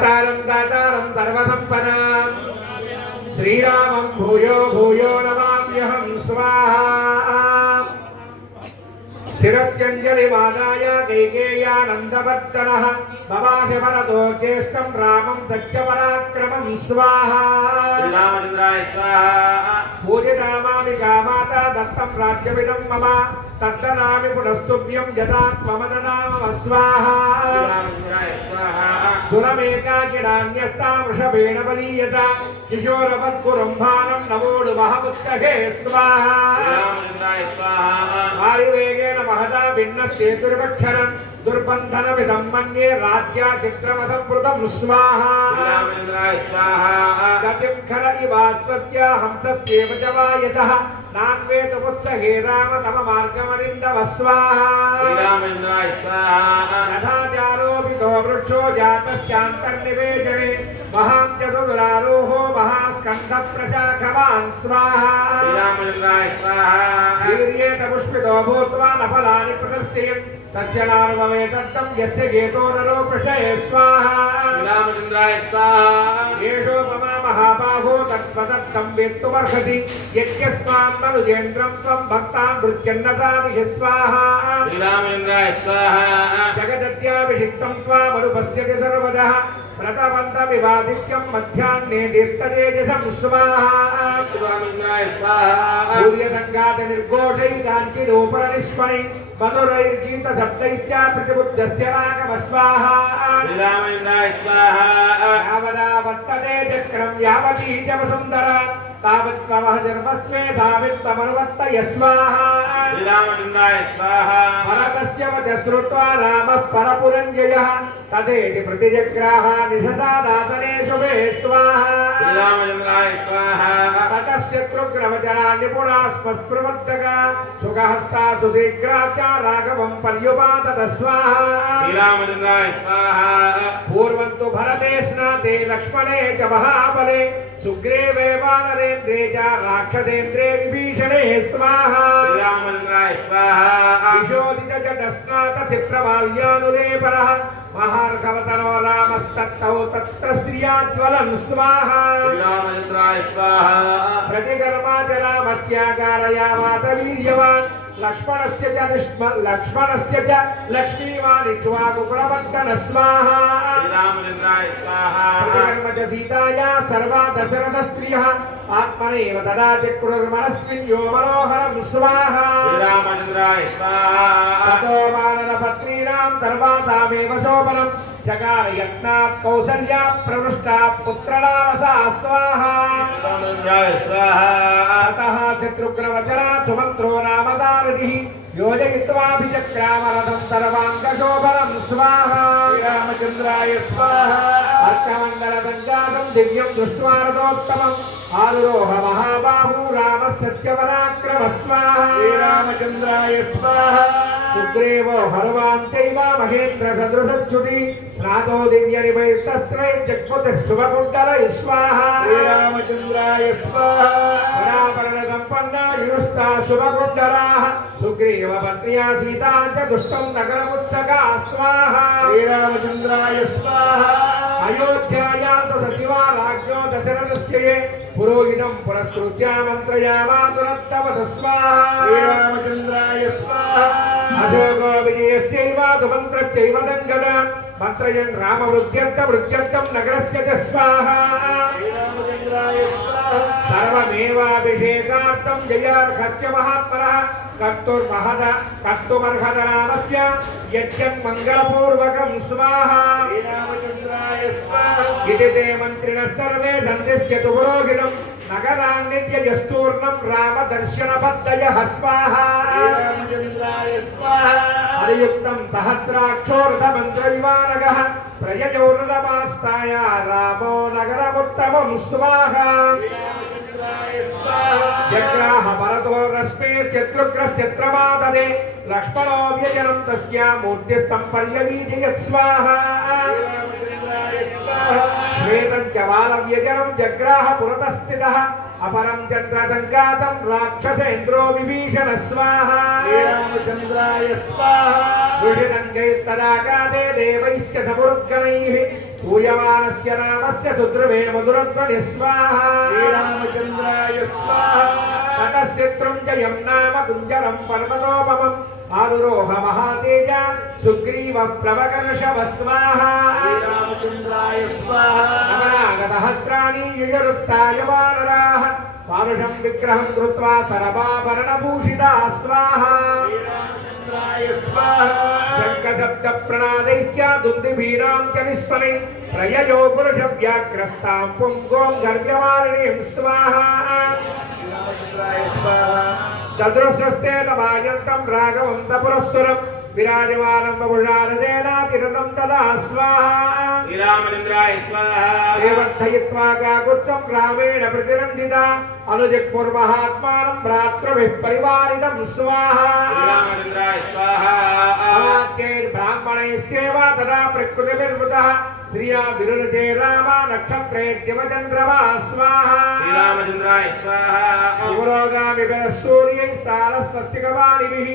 दातारं दातारं सर्वसम्पदां श्रीरामं भूयो भूयो नमाम्यहं स्वाहा शिरस्यञ्जलिमादाय कैकेय्यानन्दवर्धनः भवाश वरदो ज्येष्ठं रामं सत्यपराक्रमं स्वाहा श्रीरामचन्द्राय स्वाहा पूजितामानिका माता दत्तं राज्यमिदं मम तत्तदामि पुनस्तुभ्यं यदा त्वमदनाम स्वाहा श्रीरामचन्द्राय स्वाहा दुरमेकाकिनान्यस्ता वृषभेण बलीयता किशोरवद्गुरुं भानं नवोडुमहमुत्सहे स्वाहा श्रीरामचन्द्राय स्वाहा वायुवेगेन महता भिन्नस्येतुर्वक्षरं दुर्बन्धनमिदं मन्ये राज्याचित्रमसंवृतं स्वाहा श्रीरामचन्द्राय स्वाहा गतिं खल इवास्वस्य हंसस्येव च वायतः नान्वेतमुत्सहे राम तम मार्गमनिन्दव स्वाहा श्रीरामचन्द्राय स्वाहा तथाचारोपितो वृक्षो जातश्चान्तर्निवेशने महान्त्यसुदुरारोहो महास्कन्धप्रशाखवान् स्वाहा श्रीरामचन्द्राय स्वाहा शीर्येत पुष्पितो भूत्वा नफलानि प्रदर्शयन् तस्य नानुभवे तत्तं यस्य गेतो नरो प्रशये स्वाहा श्रीरामचन्द्राय स्वाहा येषोपमा महाबाहो तत्त्वदत्तं वेत्तुमर्हति यज्ञस्मान्मनुजेन्द्रं त्वं भक्तान् भृत्यन्न साधिः स्वाहा श्रीरामचन्द्राय स्वाहा जगदत्याभिषिक्तं त्वामनुपश्यति सर्वदः व्रतवन्तमिवादित्यं मध्याह्ने दीप्ततेजसं स्वाहा श्रीरामचन्द्राय स्वाहा सूर्यसङ्गातनिर्घोषैकाञ्चिदूपरनिष्मणि मधुरैर्गीतशब्दैश्च प्रतिबुद्धस्य राघव स्वाहा श्रीरामचन्द्राय स्वाहा यावदा वर्तते चक्रं यावती च वसुन्धरा तावत्त्वमः जन्मस्मे तावत्त्वमनुवर्तय स्वाहा श्रीरामचन्द्राय स्वाहा भरतस्य वचः श्रुत्वा रामः परपुरञ्जयः तदेति प्रतिजग्राह निशसादातने शुभे स्वाहा श्रीरामचन्द्राय स्वाहा ततः शत्रुघ्नवचना निपुणा स्मस्पृवर्तका सुखहस्ता सुशीघ्रा च राघवं पर्युपातत स्वाहा श्रीरामचन्द्राय स्वाहा पूर्वं तु भरते स्नाते लक्ष्मणे च महाबले सुग्रीवे वानरेन्द्रे च राक्षसेन्द्रे विभीषणे स्वाहा श्रीरामचन्द्राय स्वाहा विशोदित जटस्नात चित्रमाल्यानुलेपनः महार्घवतनो रामस्तत्तौ तत्र श्रियाज्वलन् स्वाहा श्रीरामचन्द्राय स्वाहा प्रतिकर्मा च रामस्याकारयामात वीर्यवान् लक्ष्मणस्य च लक्ष्मीवान् इक्ष्वाकुकुलवर्धन स्वाहा श्रीरामचन्द्राय स्वाहा प्रतिकर्म च सीताया सर्वा दशरथस्त्रियः आत्मनेव तदा चक्रुर्मनस्मिन् यो मनोहरं स्वाहा श्रीरामचन्द्राय स्वाहा ततो वानरपत्नीनां सर्वासामेव शोभनं जगार यत्नात् कौसल्या प्रवृष्टा पुत्रनामसा स्वाहा श्रीरामचन्द्राय स्वाहा अतः शत्रुघ्नवचना सुमन्त्रो रामदारथिः योजयित्वाभिचक्रामरथं सर्वाङ्गशोभनं स्वाहा श्रीरामचन्द्राय स्वाहा अर्कमण्डलसञ्जातं दिव्यं दृष्ट्वा रथोत्तमम् आरुरोह महाबाहू रामः सत्यपराक्रमः स्वाहा श्रीरामचन्द्राय स्वाहा सुग्रीवो हनुमान् चैव महेन्द्रसदृशच्युति स्नातो दिव्यनिभैस्तस्त्रैर्जग्मुतः शुभकुण्डलैः स्वाहा श्रीरामचन्द्राय स्वाहा परापरणसम्पन्ना युयुस्ता शुभकुण्डलाः सुग्रीवपत्न्या सीता च दुष्टं नगरमुत्सका स्वाहा श्रीरामचन्द्राय स्वाहा अयोध्यायां तु सचिवा राज्ञो दशरथस्य ये पुरोहितं पुरस्कृत्य मन्त्रयामातुरत्तवत स्वाहा श्रीरामचन्द्राय स्वाहा अशोको विजयश्चैव दुमन्त्रश्चैव दङ्गद मन्त्रयन् रामवृद्ध्यर्थं नगरस्य च स्वाहा श्रीरामचन्द्राय स्वाहा सर्वमेवाभिषेकार्थं जयार्हस्य महात्मनः कर्तुमर्हत रामस्य यज्ञन्मङ्गलपूर्वकं स्वाहा श्रीरामचन्द्राय स्वाहा इति ते मन्त्रिणः सर्वे सन्दिश्यतु पुरोहितं नगरान्नित्यजस्तूर्णं रामदर्शनबद्धयः स्वाहा श्रीरामचन्द्राय स्वाहा हरियुक्तं सहस्राक्षोरथमन्त्रविमानगः प्रययोरथमास्ताय रामो नगरमुत्तमं स्वाहा श्रीरामचन्द्राय स्वाहा जग्राह भरतो रश्मिश्चत्रुघ्नश्चत्रमाददे लक्ष्मणो व्यजनं तस्य मूर्तिः सम्पर्यवीजयत् स्वाहा श्रीरामचन्द्राय स्वाहा श्वेतं च बालव्यजनं जग्राह पुरतस्थितः अपरं चन्द्रदङ्गातं राक्षसेन्द्रो विभीषण स्वाहा श्रीरामचन्द्राय स्वाहा ऋषिरङ्गैस्तदाकादे देवैश्च समुद्गणैः पूयमानस्य रामस्य सुद्रुवे मधुरध्वनि स्वाहा श्रीरामचन्द्राय स्वाहा ततश्चित्रं जयं नाम कुञ्जरं पर्वतोपमम् आरुरोह महातेज सुग्रीव प्लवकर्षव स्वाहा श्रीरामचन्द्राय स्वाहा नवनागतहस्त्राणि युयुरुत्थाय वानराः पारुषं विग्रहं कृत्वा सरभाभरणभूषिता स्वाहा श्रीरामचन्द्राय स्वाहा शङ्खशब्दप्रणादैश्च दुन्दुभीनां च विस्मरे प्रययो पुरुषव्याघ्रस्तां पुङ्गों गर्भमालिनीं स्वाहा श्रीरामचन्द्राय स्वाहा चतुरस्रस्ते तमायन्तं राघवं पुरस्सुरं विराजमानं बभुषारदेनातिरतं तदा स्वाहा श्रीरामचन्द्राय स्वाहा देवर्धयित्वा काकुत्सं रामेण प्रतिरन्दिता अनुजग्मुर्महात्मानं भ्रातृभिः परिवारितं स्वाहा श्रीरामचन्द्राय स्वाहा ब्राह्मणैश्चैव तदा प्रकृतिभिर्वृतः श्रिया विरुणते राम नक्षत्रेद्यमचन्द्रमा स्वाहा श्रीरामचन्द्राय स्वाहा पुरोगामिभिः सूर्यैस्तारस्वस्तिकवाणिभिः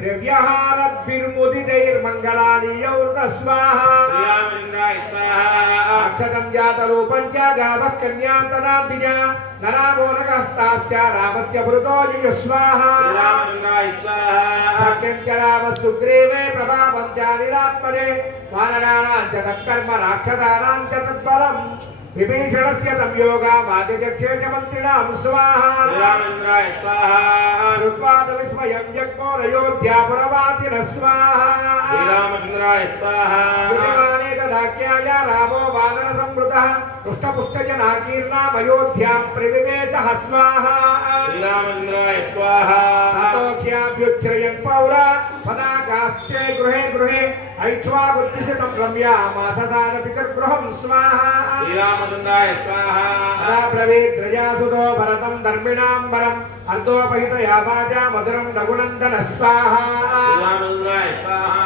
प्रव्यहारद्भिर्मुदितैर्मङ्गलानि यौर्त स्वाहा श्रीरामचन्द्राय स्वाहा अक्षतं जातरूपं च गावः कन्यान्तराब्धिजा नरामोनकस्ताश्च रामस्य पुरुतो ययुः स्वाहा श्रीरामचन्द्राय स्वाहा सत्यं च रामः सुग्रीवे प्रभावं च निरात्मने वानराणां च तत्कर्म राक्षसानां च तत्बलम् विभीषणस्य संयोगामादिचक्षेषमन्त्रिणां स्वाहा श्रीरामचन्द्राय स्वाहा कृत्वादविस्मयं जग्मोरयोध्यापुरवासिनः स्वाहा श्रीरामचन्द्राय स्वाहा श्रुतिमाने तदाज्ञाय रामो वानरसंवृतः पुष्टपुष्टजनाकीर्णामयोध्यां प्रविवेशः स्वाहा श्रीरामचन्द्राय स्वाहा ततोऽख्याभ्युच्छ्रयन् पौरा पदाकास्ते गृहे गृहे ऐक्ष्वाकुर्दिशितं रम्यामाससारपितर्गृहं स्वाहा श्रीरामचन्द्राय स्वाहा ब्रवीद्रजासुतो भरतं धर्मिणाम्बरम् अन्तोपहितया वाचा मधुरं रघुनन्दन स्वाहा श्रीरामचन्द्राय स्वाहा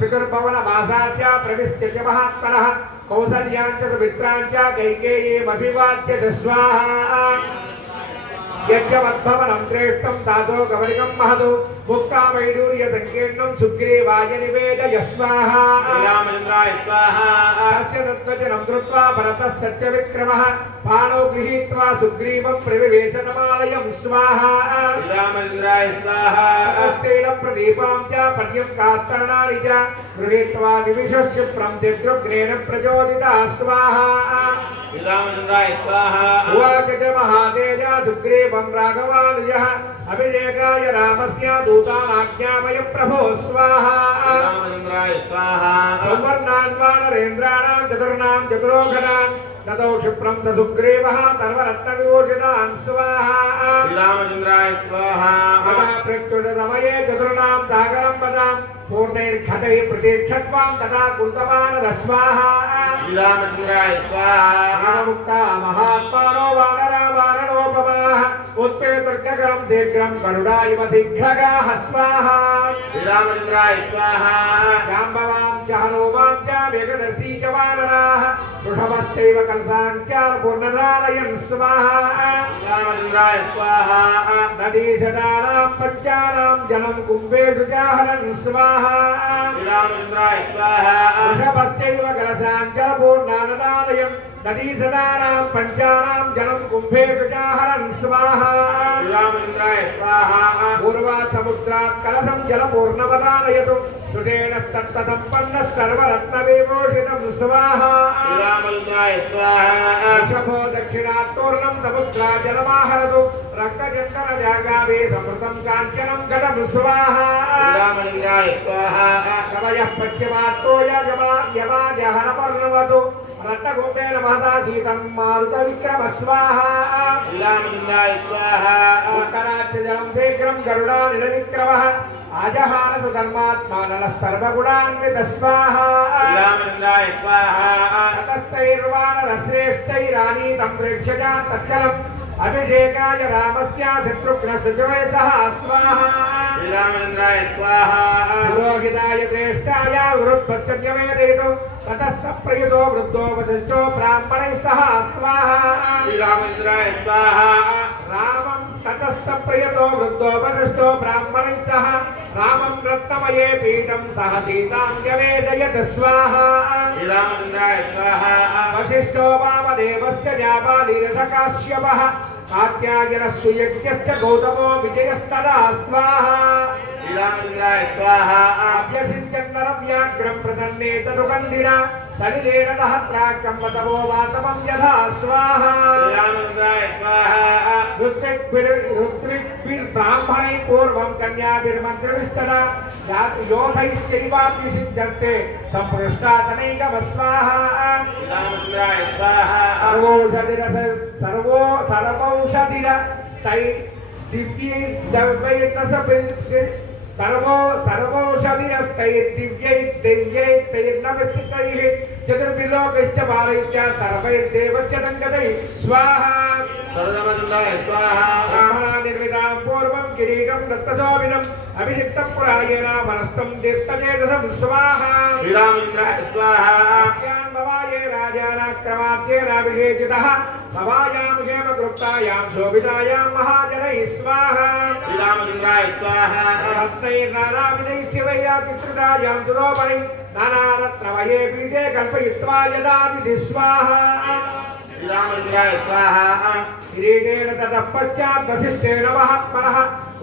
पितुर्भवनमासाद्य प्रविश्य च महात्मनः कौसल्याञ्च सुमित्राञ्च कैकेयीमभिवाद्य स्वाहा यज्ञवद्भवनं श्रेष्ठं तातो गवरिकं महतो मुक्तावैडूर्यसङ्कीर्णं सुग्रीवाय निवेदय स्वाहा श्रीरामचन्द्राय स्वाहा तस्य तत्त्वजनं कृत्वा भरतः सत्यविक्रमः पाणौ गृहीत्वा सुग्रीवं प्रविवेशनमालयं स्वाहा श्रीरामचन्द्राय स्वाहा तस्तेन प्रदीपां च पर्यङ्कास्तरणानि च गृहीत्वा विविशशिप्रं दिग्रुग्नेन प्रचोदिता स्वाहा श्रीरामचन्द्राय स्वाहा उवाच च महातेज सुग्रीवं राघवानुजः अभिषेकाय रामस्य दूतानाज्ञापय प्रभो स्वाहा श्रीरामचन्द्राय स्वाहा संवर्णान् वानरेन्द्राणां चतुर्णां चतुरोघनान् ततो क्षिप्रं स सुग्रीवः सर्वरत्नविभूषितान् स्वाहा श्रीरामचन्द्राय स्वाहा तदा प्रत्युषसमये चतुर्णां सागरं पदां पूर्णैर्घटैः प्रतीक्षत्वां तथा कुन्तमानः स्वाहा श्रीरामचन्द्राय स्वाहा मुक्ता महात्मानो वानरा वारणोपमाः उत्पेतुर्गगणं शीघ्रं गरुडायव शीघ्रगाः स्वाहा श्रीरामचन्द्राय स्वाहा जाम्बवां च हनुमां च वेगदर्शी च वानराः वृषभश्चैव कलशां च पूर्णनारायण स्वाहा श्रीरामचन्द्राय स्वाहा नदीशदानां पञ्चानां जलं कुम्भेषु च हरन् स्वाहा श्रीरामचन्द्राय स्वाहा वृषभश्चैव कलशां च पूर्णानदालयम् नदीसदानां पञ्चानां जलं कुम्भेषु च हरन् स्वाहा श्रीरामचन्द्राय स्वाहा पूर्वात् समुद्रात् कलशं जलपूर्णपदानयतु सुषेण सप्तसम्पन्नः सर्वरत्नविभूषितं स्वाहा श्रीरामचन्द्राय स्वाहा वृषभो दक्षिणात् तूर्णं समुद्रा जलमाहरतु रक्तचन्दनजागावे समृतं काञ्चनं घटं स्वाहा श्रीरामचन्द्राय स्वाहा कवयः पश्चिमात् यमाजहरपर्णवतु रत्नकुम्भेन महता शीतं मारुतविक्रम स्वाहा श्रीरामचन्द्राय स्वाहा उत्तराच्च जलं शीघ्रं गरुडानिलविक्रमः आजहार सुधर्मात्मा नरः सर्वगुणान्वित स्वाहा श्रीरामचन्द्राय स्वाहा ततस्तैर्वानरश्रेष्ठैरानीतं प्रेक्षजा तत्कलम् अभिषेकाय रामस्य शत्रुघ्नसुजवे सह स्वाहा श्रीरामचन्द्राय स्वाहा पुरोहिताय श्रेष्ठाय गुरुत्पत्सन्यवेदयतु ततः प्रयुतो वृद्धो वसिष्ठो ब्राह्मणैः सह स्वाहा श्रीरामचन्द्राय स्वाहा रामं ततस्त प्रियतो वृद्धो वसिष्ठो ब्राह्मणैः सह रामं रत्नमये पीठं सह सीतां व्यवेदयत् स्वाहा श्रीरामचन्द्राय स्वाहा वसिष्ठो वामदेवश्च जाबालिरथकाश्यपः कात्यायनः सुयज्ञश्च गौतमो विजयस्तदा स्वाहा श्रीरामचन्द्राय स्वाहा अभ्यसिञ्चन्नरव्याघ्रं प्रतन्ने तदुकण्डिना सलिलेन दहत्राक्रं वतवो वातमं यथा स्वाहा श्रीरामचन्द्राय स्वाहा ऋत्विग्भिर्ब्राह्मणैः पूर्वं कन्याभिर्मन्त्रविस्तरा योधैश्चैवाभ्युषिञ्जन्ते सम्पृष्टातनैकव स्वाहा श्रीरामचन्द्राय स्वाहा सर्वौषधिरस्तै सर्वौषधिरस्तैर्दिव्यैर्दिव्यैर्नमस्थितैः चतुर्विलोकैश्च बालैश्च सर्वैर्देवश्च दङ्गतैः स्वाहा श्रीरामचन्द्राय स्वाहा ब्रह्मणा निर्मितां पूर्वं किरीटं दत्तशोभिनम् अभिषिक्तं पुरायेण वनस्तं दीप्तचेतसं स्वाहा श्रीरामचन्द्राय स्वाहा अस्यान् भवाये राजानाक्रमाद्येनाभिषेचितः भवायां हेमकृप्तायां शोभितायां महाजनैः स्वाहा श्रीरामचन्द्राय स्वाहा रत्नैर्नानाविधैः शिवैः चित्रितायां दुरोपणैः नानारत्नमये पीठे कल्पयित्वा यदा विधि स्वाहा श्रीरामचन्द्राय स्वाहा किरीटेन ततः पश्चात् वसिष्ठेन महात्मनः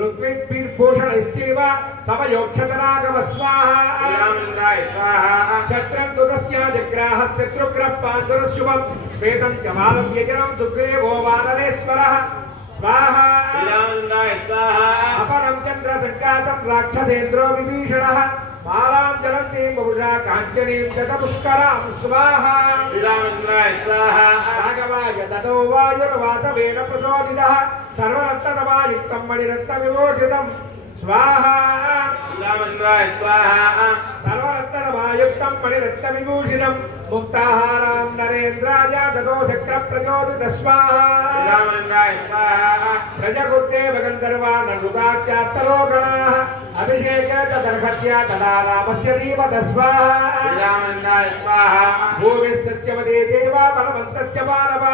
ऋत्विग्भिर्भूषणैश्चैव समयोक्षतनागम स्वाहा श्रीरामचन्द्राय स्वाहा छत्रं दुतस्य जग्राहः शत्रुग्रः पाण्डुरशुभं वेदं च मालं यजनं सुग्रीवो वानरेश्वरः स्वाहा श्रीरामचन्द्राय स्वाहा अपरं चन्द्रसङ्कातं राक्षसेन्द्रो विभीषणः मालां जलन्तीं बहुषा काञ्चनीं शतपुष्करां स्वाहा श्रीरामचन्द्राय स्वाहा राघवाय ददो वायुर्वातवेन प्रचोदितः सर्वरत्नतमायुक्तं मणिरत्नविभूषितं स्वाहा श्रीरामचन्द्राय स्वाहा सर्वरत्नतमायुक्तं मणिरत्नविभूषितं मुक्ताहारां नरेन्द्राय ददो शक्रप्रचोदितः स्वाहा श्रीरामचन्द्राय स्वाहा प्रजगुर्देव गन्धर्वाननुदाच्चात्तरोगणाः अभिषेके तदर्हस्य तदा रामस्य धीमतः स्वाहा श्रीरामचन्द्राय स्वाहा भूमिस्सस्यवदे देवा बलवन्तस्य मानव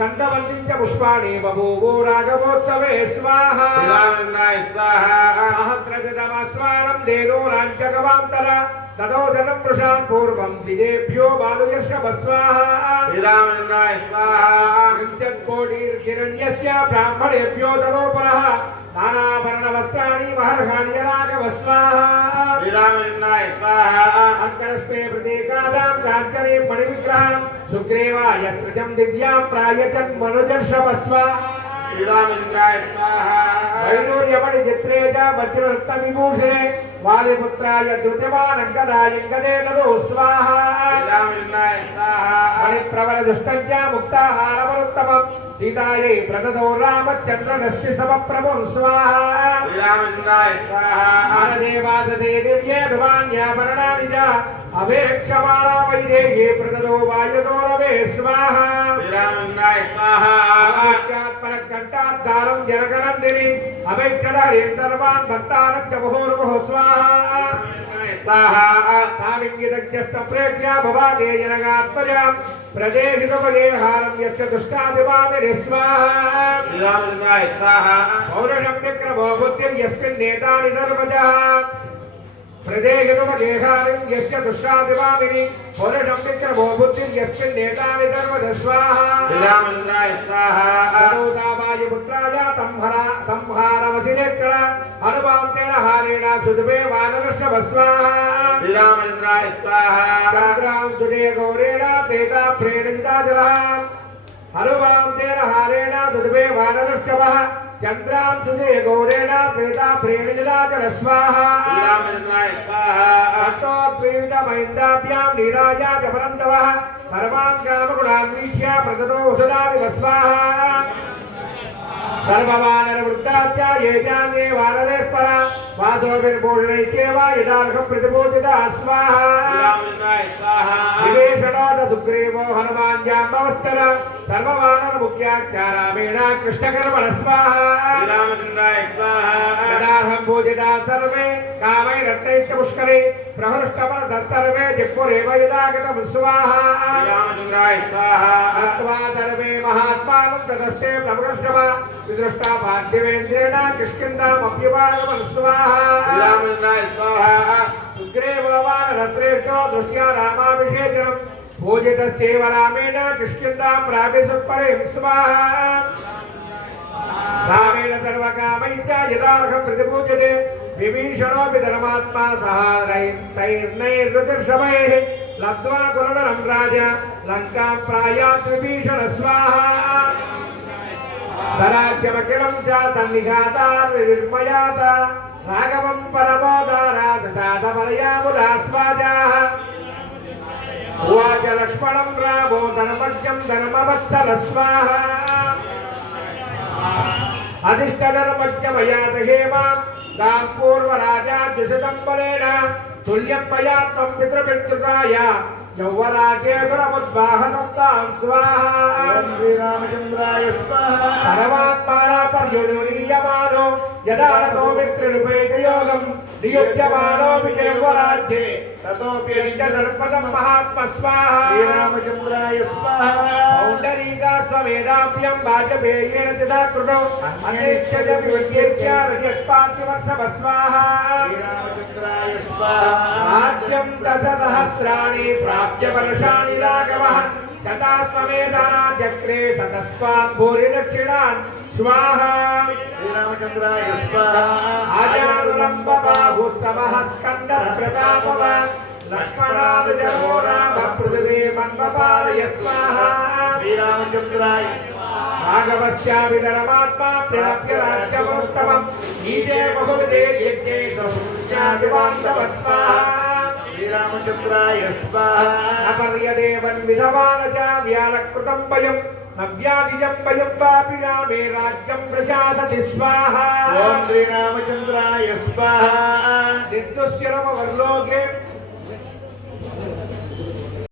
गन्धवन्तीं च पुष्पाणि बभूवो राघवोत्सवे स्वाहा श्रीरामचन्द्राय स्वाहा सहस्रशतमस्वारं देनो राञ्चकवान्तर ततो जनं वृषान् पूर्वं दिदेभ्यो बालुयर्षभ स्वाहा श्रीरामचन्द्राय स्वाहा विंशत्कोटिर्हिरण्यस्य ब्राह्मणेभ्यो तनोपरः नानाभरणवस्त्राणि महर्षाणि राघव स्वाहा श्रीरामचन्द्राय स्वाहा अङ्करस्मे प्रतीकादां काञ्चने मणिविग्रहां सुग्रीवाय स्त्रिजं दिव्यां प्रायचन् मनुजर्षभ स्वाहा श्रीरामचन्द्राय स्वाहा वैडूर्यमणि चित्रे च वज्ररत्नविभूषणे वालिपुत्राय द्युतिमानङ्गदायङ्गदे तदो स्वाहा श्रीरामचन्द्राय स्वाहा मणिप्रवरदुष्टञ्च मुक्ताहारवरुत्तमं सीतायै प्रददो रामचन्द्ररश्मिसमप्रभुं स्वाहा श्रीरामचन्द्राय स्वाहा आनदेवादते दिव्ये धुवान्याभरणानि च अवेक्षमाणा वैदेही प्रददो वायुतोरवे स्वाहा श्रीरामचन्द्राय स्वाहा घण्टाद्दारं जनकनन्दिनी अवैक्षधरीं सर्वान् भक्तानं च मुहुर्मुहुः स्वाहा स्वाहा ताविङ्गितज्ञस्य प्रेत्य भवाने जनकात्मजां प्रदेशितुपगेहारं यस्य दुष्टादिवामिनि स्वाहा श्रीरामचन्द्राय स्वाहा पौरुषं विक्रमो बुद्धिर्यस्मिन्नेतानि सर्वजः प्रदेशितुपगेहारं यस्य दुष्टादिवामिनि पौरुषं विक्रमो बुद्धिर्यस्मिन्नेतानि सर्वजः स्वाहा श्रीरामचन्द्राय स्वाहा वायुपुत्राय संहारवसिनेत्र हनुमान्तेन हारेण सुदुभे वानरस्य स्वाहा श्रीरामचन्द्राय स्वाहा चन्द्रां सुडे गौरेण त्रेता प्रेणिताजलः हनुमान्तेन हारेण सुदुभे वानरस्य चन्द्रां सुदे गौरेण त्रेता प्रेणिताजल स्वाहा श्रीरामचन्द्राय स्वाहा ततो त्रिविधमैन्दाभ्यां नीलाय च परन्तवः सर्वान् कामगुणान् वीक्ष्य प्रददो वसुधादिव स्वाहा सर्ववानरवृत्ताच्च ये जान्ये वानरेश्वर वासोभिर्भूषणैश्चैव यदार्हं प्रतिपूजितः स्वाहा श्रीरामचन्द्राय स्वाहा विभीषणोद सुग्रीवो हनुमान् जाम्बवस्तर सर्ववानरमुख्याच्च रामेण कृष्णकर्मणः स्वाहा श्रीरामचन्द्राय स्वाहा यदार्हं पूजिताः सर्वे कामैरत्नैश्च पुष्करे प्रहृष्टमन दत्तर्वे जिह्वरेव यदागतम् स्वाहा श्रीरामचन्द्राय स्वाहा अत्वा सर्वे महात्मानं तदस्ते प्रभकर्षव विदृष्टा पार्थिवेन्द्रेण किष्किन्धामप्युपागमन् स्वाहा श्रीरामचन्द्राय स्वाहा सुग्रीववानरश्रेष्ठो दृष्ट्या रामाभिषेचनम् पूजितश्चैव रामेण किष्किन्धां प्रापिसत्परें स्वाहा रामेण सर्वकामैश्च यदार्हं प्रतिपूज्यते विभीषणोऽपि धर्मात्मा सहारैर्नैर्ऋतिर्षभैः लब्ध्वा कुलधरं राजा लङ्कां प्रायात् विभीषण स्वाहा सराज्यमखिलं स्यात् तन्निघातार्निर्मयात राघवं परमोदाराजटातपरया मुदा स्वाजाः उवाच लक्ष्मणं रामो धर्मज्ञं धर्मवत्सल स्वाहा अधिष्ठधर्मज्ञमयात हेमां तां पूर्वराजाद्युषितम्बरेण तुल्यं मया त्वं पितृपितृकाय यौवराज्येतरमुद्वाहदत्तां स्वाहा श्रीरामचन्द्राय स्वाहा सर्वात्माना पर्युनुनीयमानो यदा रतो मित्रनिपेतयोगं नियुज्यमानो विजयवराज्ये ततोऽपि दर्पदं महात्मा स्वाहा श्रीरामचन्द्राय स्वाहा पौण्डरीकास्ववेदाभ्यं वाजपेयेन तथा कृतौ अनिश्चयं विद्येत्य रजत्पार्थिवर्षभ स्वाहा श्रीरामचन्द्राय स्वाहा राज्यं दशसहस्राणि प्राप्य वर्षाणि राघवः शतास्वमेधानाचक्रे ततस्त्वां भूरिदक्षिणान् स्वाहा श्रीरामचन्द्राय स्वाहा आजानुलम्बबाहुः समः स्कन्दप्रतापवान् लक्ष्मणानुजरो रामपृथिवी मन्वपालय स्वाहा श्रीरामचन्द्राय राघवस्यापि धर्मात्मा प्रणप्य राज्यमोत्तमम् नीते बहुविधे यज्ञे द्रष्टुज्ञातिबान्धव स्वाहा श्रीरामचन्द्राय स्वाहा अपर्यदेवन् विधवान च व्यालकृतं वयम् नव्यादिजं वयं वापि रामे राज्यं प्रशासति स्वाहा ॐ श्रीरामचन्द्राय स्वाहा निर्दुष्यरमवर्लोके